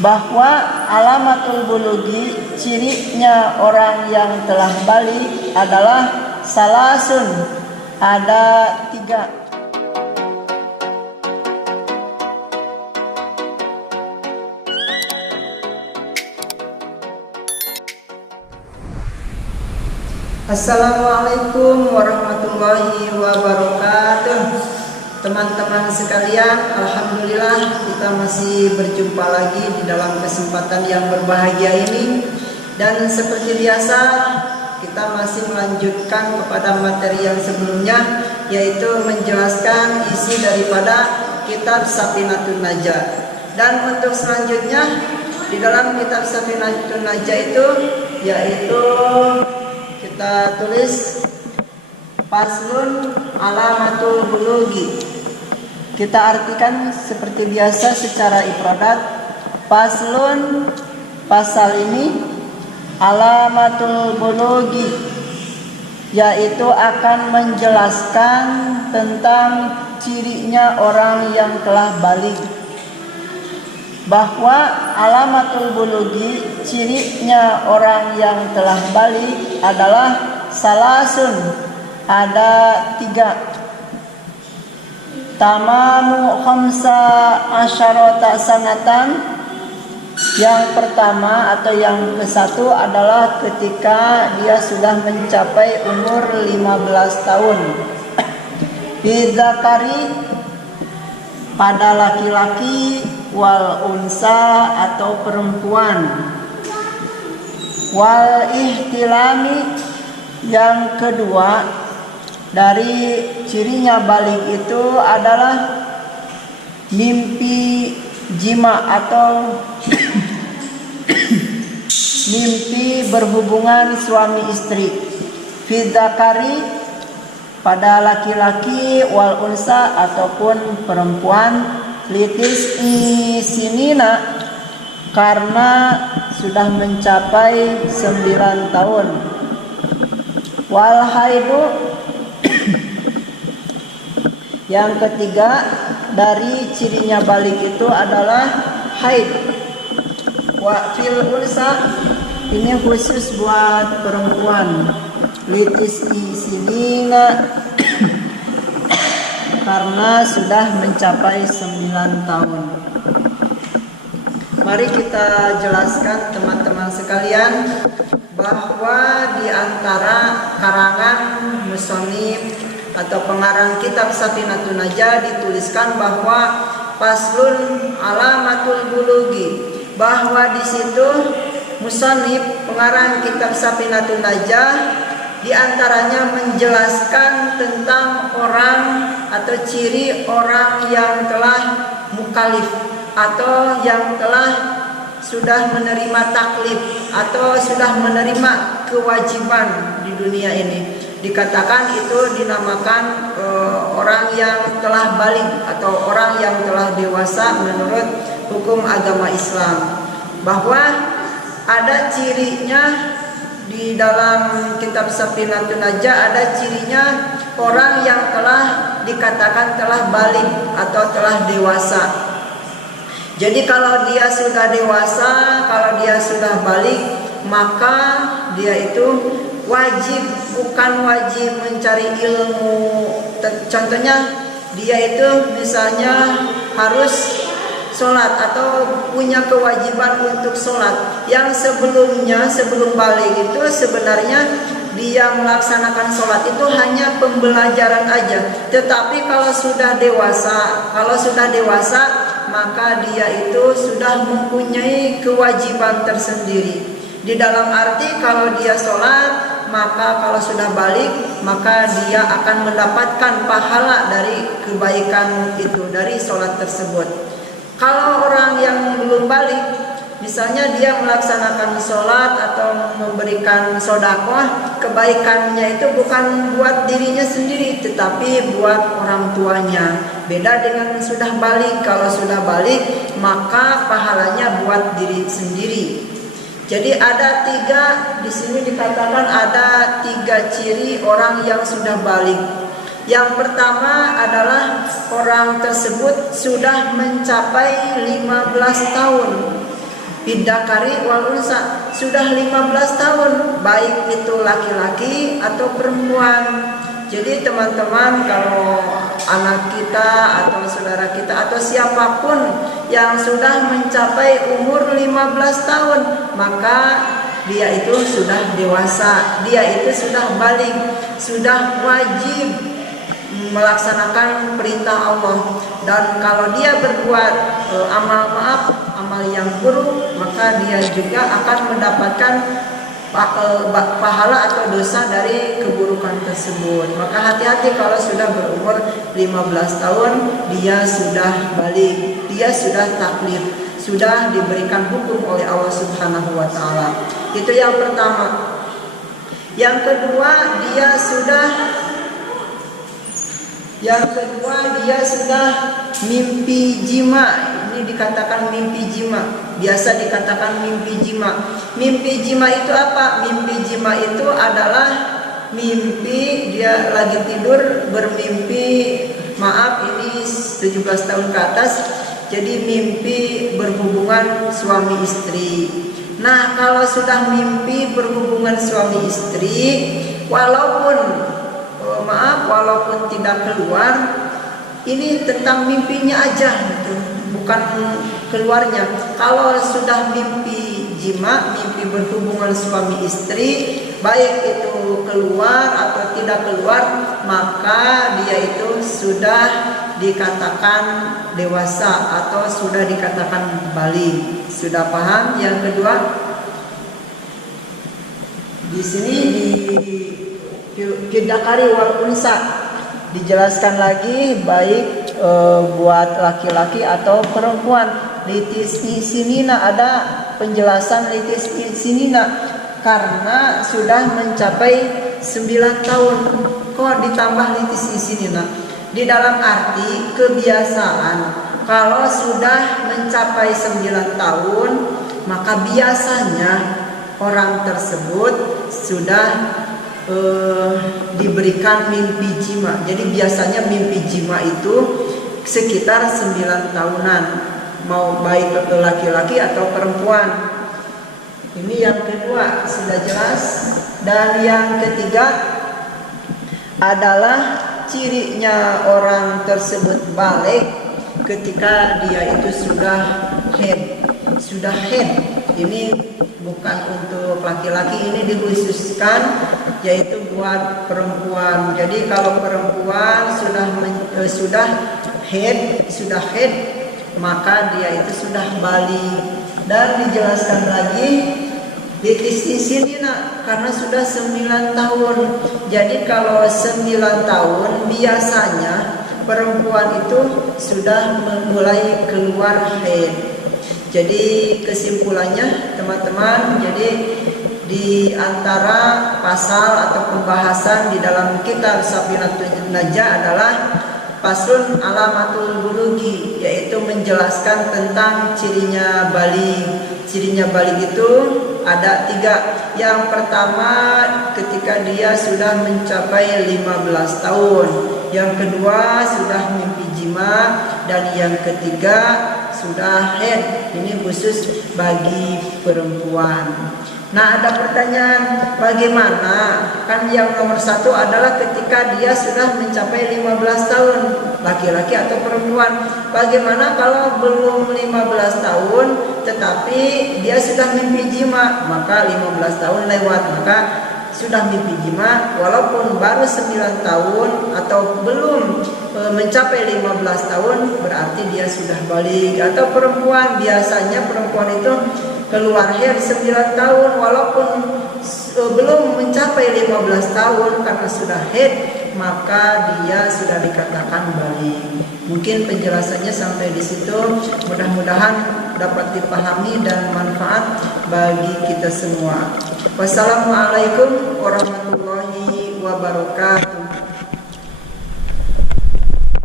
bahwa alamatul bulughi, cirinya orang yang telah balik adalah salasun, ada 3. Assalamualaikum warahmatullahi wabarakatuh. Teman-teman sekalian, alhamdulillah kita masih berjumpa lagi di dalam kesempatan yang berbahagia ini. Dan seperti biasa, kita masih melanjutkan kepada materi yang sebelumnya, yaitu menjelaskan isi daripada kitab Safinatun Najah. Dan untuk selanjutnya di dalam kitab Safinatun Najah itu yaitu kita tulis Faslun alamatul bulughi. Kita artikan seperti biasa secara ifradat. Faslun, pasal ini, alamatul bulughi, yaitu akan menjelaskan tentang cirinya orang yang telah balik. Bahwa alamatul bulughi, cirinya orang yang telah balik adalah salasun, ada 3. Tamamu khamsa asyarata sanatan. Yang pertama atau yang ke-1 adalah ketika dia sudah mencapai umur 15 tahun. Bidzakari, pada laki-laki, wal unsa atau perempuan. Wal ihtilami, yang kedua dari cirinya balik itu adalah mimpi jima atau mimpi berhubungan suami istri. Fidzakari, pada laki-laki, wal unsa ataupun perempuan, litis sinina, karena sudah mencapai 9 tahun. Wal haidu, yang ketiga dari cirinya balik itu adalah haid. Wa fil unsa, ini khusus buat perempuan. Litis sinina, karena sudah mencapai 9 tahun. Mari kita jelaskan teman-teman sekalian bahwa di antara karangan musonif atau pengarang kitab Safinatun Najah dituliskan bahwa faslun alamatul bulughi, bahwa di situ musonif pengarang kitab Safinatun Najah di antaranya menjelaskan tentang orang atau ciri orang yang telah mukalif atau yang telah sudah menerima taklif atau sudah menerima kewajiban di dunia ini. Dikatakan itu dinamakan orang yang telah balik atau orang yang telah dewasa menurut hukum agama Islam. Bahwa ada cirinya di dalam kitab Safinatun Najah, ada cirinya orang yang telah dikatakan telah balik atau telah dewasa. Jadi kalau dia sudah dewasa, kalau dia sudah balik, maka dia itu wajib, bukan wajib mencari ilmu. Contohnya dia itu misalnya harus sholat atau punya kewajiban untuk sholat. Yang sebelumnya, sebelum balik itu sebenarnya dia melaksanakan sholat itu hanya pembelajaran aja. Tetapi kalau sudah dewasa, maka dia itu sudah mempunyai kewajiban tersendiri. Di dalam arti kalau dia sholat, maka kalau sudah balik, maka dia akan mendapatkan pahala dari kebaikan itu, dari sholat tersebut. Kalau orang yang belum balik, misalnya dia melaksanakan sholat atau memberikan sedekah, kebaikannya itu bukan buat dirinya sendiri, tetapi buat orang tuanya. Beda dengan sudah balik. Kalau sudah balik, maka pahalanya buat diri sendiri. Jadi ada 3, di sini dikatakan ada 3 ciri orang yang sudah balik. Yang pertama adalah orang tersebut sudah mencapai 15 tahun. Bidakari wal unsa, sudah 15 tahun, baik itu laki-laki atau perempuan. Jadi teman-teman, kalau anak kita atau saudara kita atau siapapun yang sudah mencapai umur 15 tahun, maka dia itu sudah dewasa, dia itu sudah balik, sudah wajib melaksanakan perintah Allah. Dan kalau dia berbuat amal yang buruk, maka dia juga akan mendapatkan pahala atau dosa dari keburukan tersebut. Maka hati-hati kalau sudah berumur 15 tahun, dia sudah balik, dia sudah taklif, sudah diberikan hukum oleh Allah Subhanahu wa taala. Itu yang pertama. Yang kedua, dia sudah mimpi jima. Ini dikatakan mimpi jima. Biasa dikatakan mimpi jima. Mimpi jima itu apa? Mimpi jima itu adalah mimpi dia lagi tidur bermimpi, maaf ini 17 tahun ke atas, jadi mimpi berhubungan suami istri. Nah, kalau sudah mimpi berhubungan suami istri, walaupun tidak keluar, ini tentang mimpinya aja gitu, bukan keluarnya. Kalau sudah mimpi jima, mimpi berhubungan suami istri, baik itu keluar atau tidak keluar, maka dia itu sudah dikatakan dewasa atau sudah dikatakan balik. Sudah paham? Yang kedua, di sini di Kidakari wal unsa dijelaskan lagi, baik buat laki-laki atau perempuan. Litisni sinina, ada penjelasan litisni sinina karena sudah mencapai 9 tahun. Kok ditambah litisni sinina? Di dalam arti kebiasaan, kalau sudah mencapai 9 tahun, maka biasanya orang tersebut sudah diberikan mimpi jima. Jadi biasanya mimpi jima itu sekitar 9 tahunan, mau baik laki-laki atau perempuan. Ini yang kedua, sudah jelas. Dan yang ketiga adalah cirinya orang tersebut balik ketika dia itu sudah head. Ini bukan untuk laki-laki, ini dikhususkan yaitu buat perempuan. Jadi kalau perempuan sudah head, maka dia itu sudah balik. Dan dijelaskan lagi litisnisinina karena sudah 9 tahun. Jadi kalau 9 tahun biasanya perempuan itu sudah mulai keluar head. Jadi kesimpulannya teman-teman, jadi di antara pasal atau pembahasan di dalam kitab Safinatun Najah adalah faslun alamatul bulugi, yaitu menjelaskan tentang cirinya balik. Cirinya balik itu ada 3. Yang pertama ketika dia sudah mencapai 15 tahun. Yang kedua sudah mimpi jima. Dan yang ketiga sudah head. Ini khusus bagi perempuan. Nah, ada pertanyaan, bagaimana? Kan yang nomor 1 adalah ketika dia sudah mencapai 15 tahun, laki-laki atau perempuan. Bagaimana kalau belum 15 tahun tetapi dia sudah mimpi jima? Maka 15 tahun lewat, maka sudah mimpi jima walaupun baru 9 tahun atau belum mencapai 15 tahun, berarti dia sudah balik. Atau perempuan, biasanya perempuan itu keluar haid 9 tahun walaupun belum mencapai 15 tahun, karena sudah haid maka dia sudah dikatakan balik. Mungkin penjelasannya sampai di situ. Mudah-mudahan dapat dipahami dan manfaat bagi kita semua. Wassalamualaikum warahmatullahi wabarakatuh.